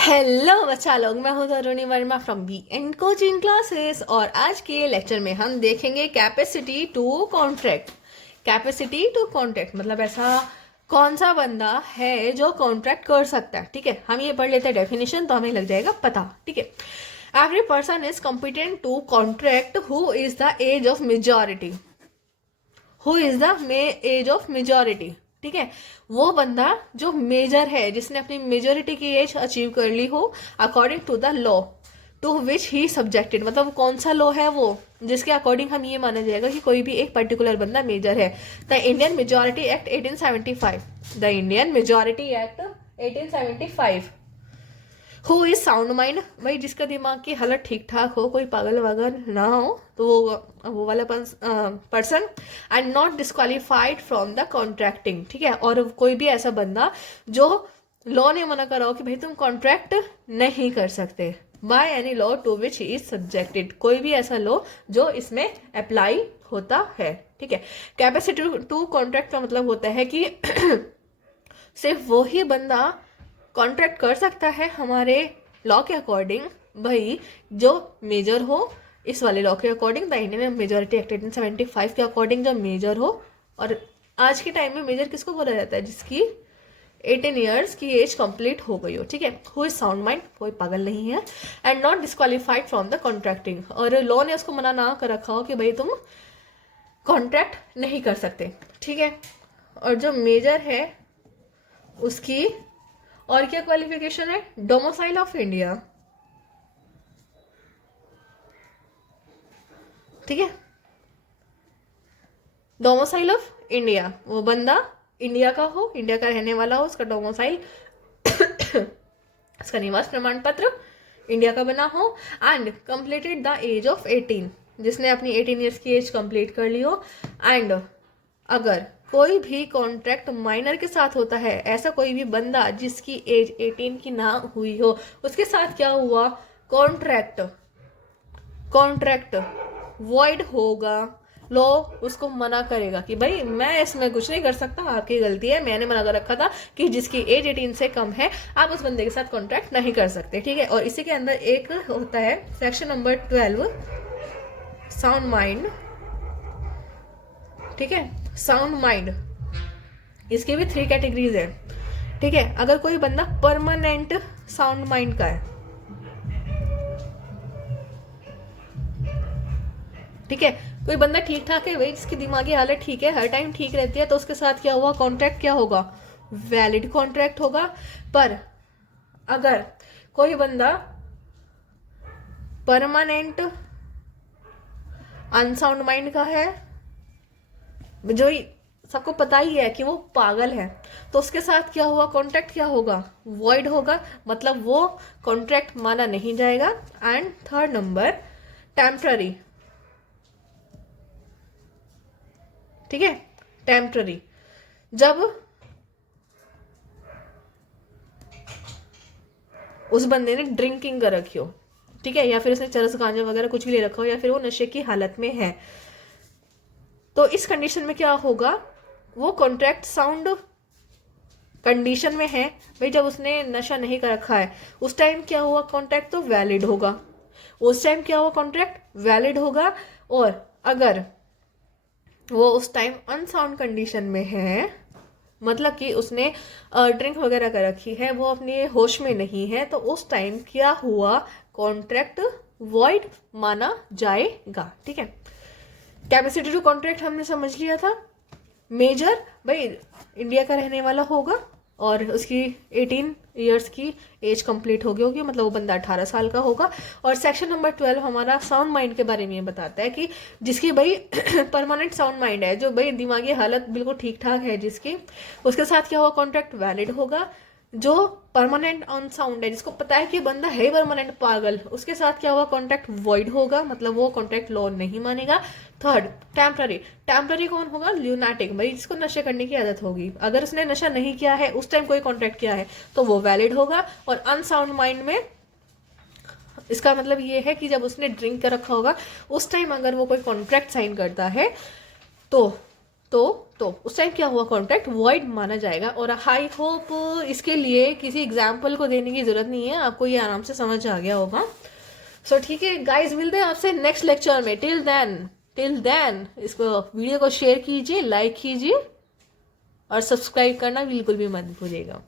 Hello बच्चा लोग, मैं हूँ Taruni Verma from B and coaching classes. और आज के लेक्चर में हम देखेंगे capacity to contract. Capacity to contract मतलब ऐसा कौन सा बंदा है जो कॉन्ट्रैक्ट कर सकता है। ठीक है, हम ये पढ़ लेते हैं डेफिनेशन तो हमें लग जाएगा पता। ठीक है, every person is competent to contract who is the age of majority. Who is the age of majority. ठीक है, वो बंदा जो मेजर है, जिसने अपनी मेजोरिटी की एज अचीव कर ली हो according to the law to which he subjected. मतलब कौन सा लॉ है वो जिसके अकॉर्डिंग हम ये माना जाएगा कि कोई भी एक पर्टिकुलर बंदा मेजर है। The Indian majority act 1875। The Indian majority act 1875। Who is sound mind, भाई जिसका दिमाग की हालत ठीक ठाक हो, कोई पागल वागल ना हो, तो वो वाला person and not disqualified from the contracting. ठीक है, और कोई भी ऐसा बंदा जो लॉ ने मना करा हो कि भाई तुम कॉन्ट्रैक्ट नहीं कर सकते by any law to which he is subjected. कोई भी ऐसा लॉ जो इसमें अप्लाई होता है। ठीक है, कैपेसिटी टू कॉन्ट्रैक्ट का मतलब होता है कि सिर्फ वो ही बंदा कॉन्ट्रैक्ट कर सकता है हमारे लॉ के अकॉर्डिंग, भाई जो मेजर हो। इस वाले लॉ के according, the Indian majority act 1875 के अकॉर्डिंग जो मेजर हो। और आज के टाइम में मेजर किसको बोला जाता है? जिसकी 18 ईयर्स की एज कंप्लीट हो गई हो। ठीक है, हु इज साउंड माइंड, कोई पागल नहीं है, and not disqualified from the contracting. और लॉ ने उसको मना ना कर रखा हो कि भाई तुम कॉन्ट्रैक्ट नहीं कर सकते। ठीक है, और जो मेजर है उसकी और क्या क्वालिफिकेशन है? Domicile of India. ठीक है, डोमिसाइल ऑफ इंडिया, वो बंदा इंडिया का हो, इंडिया का रहने वाला हो, उसका डोमिसाइल उसका निवास प्रमाण पत्र इंडिया का बना हो, and completed the age of 18, जिसने अपनी 18 ईयर्स की एज कंप्लीट कर ली हो। एंड अगर कोई भी कॉन्ट्रैक्ट माइनर के साथ होता है, ऐसा कोई भी बंदा जिसकी एज 18 की ना हुई हो, उसके साथ क्या हुआ? कॉन्ट्रैक्ट कॉन्ट्रैक्ट वॉइड होगा। लॉ उसको मना करेगा कि भाई मैं इसमें कुछ नहीं कर सकता, आपकी गलती है, मैंने मना कर रखा था कि जिसकी एज 18 से कम है आप उस बंदे के साथ कॉन्ट्रैक्ट नहीं कर सकते। ठीक है, और इसी के अंदर एक होता है सेक्शन नंबर 12, साउंड माइंड। ठीक है, साउंड माइंड, इसकी भी 3 कैटेगरीज है। ठीक है, अगर कोई बंदा परमानेंट साउंड माइंड का है, ठीक है, कोई बंदा ठीक ठाक है भाई, जिसकी दिमागी हालत ठीक है, हर टाइम ठीक रहती है, तो उसके साथ क्या हुआ? कॉन्ट्रैक्ट क्या होगा? वैलिड कॉन्ट्रैक्ट होगा। पर अगर कोई बंदा परमानेंट अनसाउंड माइंड का है, जो सबको पता ही है कि वो पागल है, तो उसके साथ क्या हुआ? कॉन्ट्रैक्ट क्या होगा? वॉइड होगा, मतलब वो कॉन्ट्रैक्ट माना नहीं जाएगा। And third number, temporary. ठीक है, टेम्पररी, जब उस बंदे ने ड्रिंकिंग कर रखी हो, ठीक है, या फिर उसने चरस गांजा वगैरह कुछ भी ले रखा हो, या फिर वो नशे की हालत में है, तो इस कंडीशन में क्या होगा? वो कॉन्ट्रैक्ट साउंड कंडीशन में है भाई, जब उसने नशा नहीं कर रखा है उस टाइम क्या हुआ? कॉन्ट्रैक्ट तो वैलिड होगा। उस टाइम क्या हुआ? कॉन्ट्रैक्ट वैलिड होगा। और अगर वो उस टाइम अनसाउंड कंडीशन में है, मतलब कि उसने ड्रिंक वगैरह कर रखी है, वो अपने होश में नहीं है, तो उस टाइम क्या हुआ? कॉन्ट्रैक्ट वॉइड माना जाएगा। ठीक है, कैपेसिटी टू कॉन्ट्रैक्ट हमने समझ लिया था। मेजर भाई इंडिया का रहने वाला होगा और उसकी 18 ईयर्स की एज कंप्लीट हो गई होगी, मतलब वो बंदा 18 साल का होगा। और सेक्शन नंबर 12 हमारा साउंड माइंड के बारे में ये बताता है कि जिसकी भाई परमानेंट साउंड माइंड है, जो भाई दिमागी हालत बिल्कुल ठीक ठाक है जिसकी, उसके साथ क्या हुआ? कॉन्ट्रैक्ट वैलिड होगा। जो परमानेंट अनसाउंड है, जिसको पता है कि बंदा है परमानेंट पागल, उसके साथ क्या हुआ? कॉन्ट्रैक्ट वॉइड होगा, मतलब वो कॉन्ट्रैक्ट लॉ नहीं मानेगा। Third, temporary. टेम्पररी कौन होगा? ल्यूनाटिक, भाई जिसको नशे करने की आदत होगी, अगर उसने नशा नहीं किया है, उस टाइम कोई कॉन्ट्रैक्ट किया है तो वो वैलिड होगा। और अनसाउंड माइंड में इसका मतलब ये है कि जब उसने ड्रिंक कर रखा होगा उस टाइम अगर वो कोई कॉन्ट्रैक्ट साइन करता है तो तो उस टाइम क्या हुआ, कॉन्ट्रैक्ट वॉइड माना जाएगा। और आई होप इसके लिए किसी एग्जाम्पल को देने की जरूरत नहीं है, आपको ये आराम से समझ आ गया होगा। सो ठीक है गाइज, मिलते हैं आपसे नेक्स्ट लेक्चर में। टिल देन इसको वीडियो को शेयर कीजिए, लाइक कीजिए और सब्सक्राइब करना बिल्कुल भी मत भूलिएगा।